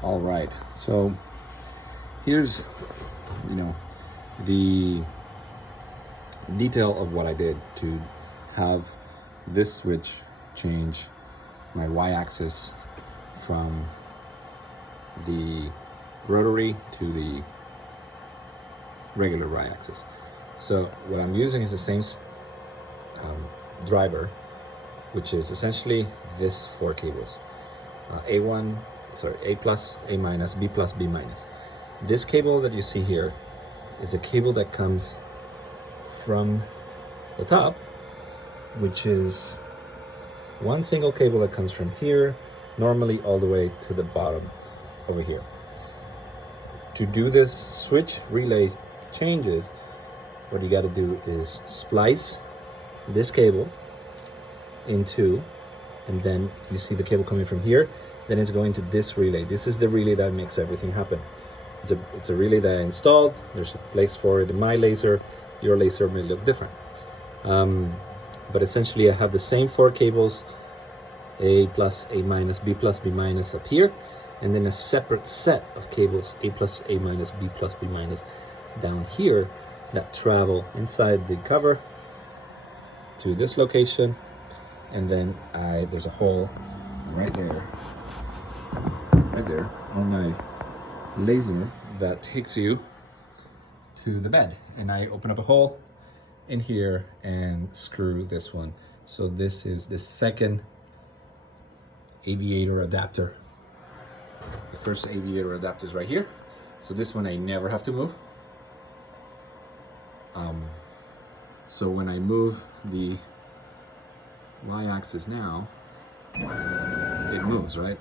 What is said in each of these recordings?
All right, so here's, the detail of what I did to have this switch change my y-axis from the rotary to the regular y-axis. So what I'm using is the same driver, which is essentially this 4 cables. A plus, A minus, B plus, B minus. This cable that you see here is a cable that comes from the top, which is one single cable that comes from here, normally all the way to the bottom over here. To do this switch relay changes, what you got to do is splice this cable into, and then you see the cable coming from here, then it's going to this relay. This is the relay that makes everything happen. It's a relay that I installed. There's a place for it in my laser. Your laser may look different. But essentially I have the same 4 cables, A plus, A minus, B plus, B minus up here, and then a separate set of cables, A plus, A minus, B plus, B minus down here that travel inside the cover to this location, and then there's a hole right there on my laser that takes you to the bed, and I open up a hole in here and screw this one. So this is the second aviator adapter. The first aviator adapter is right here, so this one I never have to move. So when I move the y-axis now, it moves, right?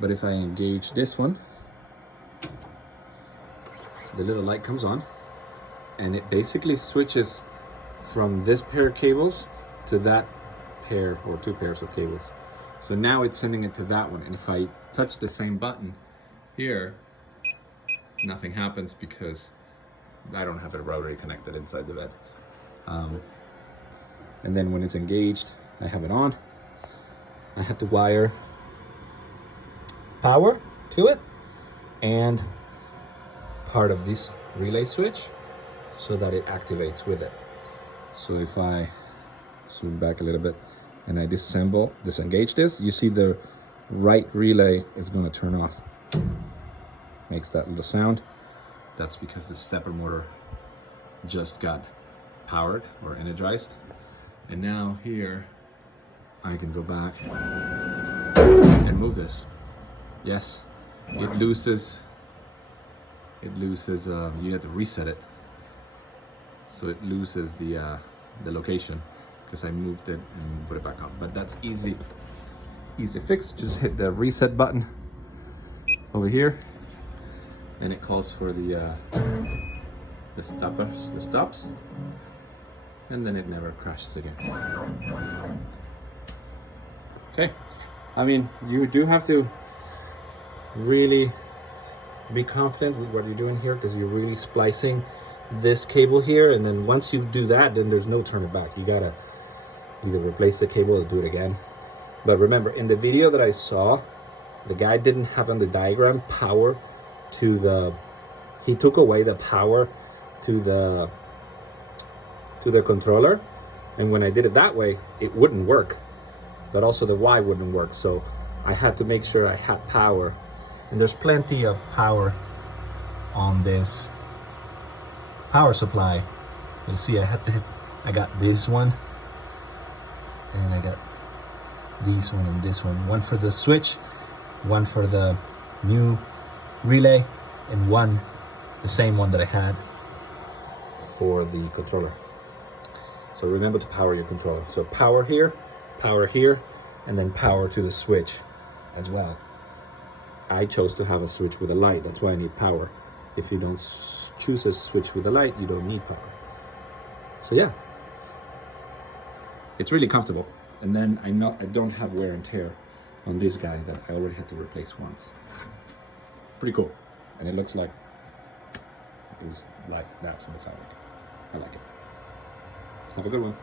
But if I engage this one, the little light comes on, and it basically switches from this pair of cables to that pair or 2 pairs of cables. So now it's sending it to that one, and if I touch the same button here, nothing happens because I don't have a rotary connected inside the bed. And then when it's engaged, I have it on. I have to wire power to it and part of this relay switch so that it activates with it. So if I zoom back a little bit and I disengage this, you see the right relay is going to turn off. Makes that little sound. That's because the stepper motor just got powered or energized. And now here I can go back and move this. Yes, it loses, you have to reset it. So it loses the location because I moved it and put it back on. But that's easy fix. Just hit the reset button over here. Then it calls for the stops, and then it never crashes again. Okay, I mean, you do have to really be confident with what you're doing here because you're really splicing this cable here, and then once you do that, then there's no turning back. You gotta either replace the cable or do it again. But remember, in the video that I saw, the guy didn't have on the diagram power to the, he took away the power to the controller, and when I did it that way, it wouldn't work, but also the Y wouldn't work. So I had to make sure I had power, and there's plenty of power on this power supply. You see, I got this one, and I got this one and this one for the switch, one for the new relay, and the same one that I had for the controller. So remember to power your controller. So power here, and then power to the switch as well. I chose to have a switch with a light. That's why I need power. If you don't choose a switch with a light, you don't need power. So yeah, it's really comfortable. And then I don't have wear and tear on this guy that I already had to replace once. Pretty cool. And it looks like it was like that from the side. I like it. Have a good one.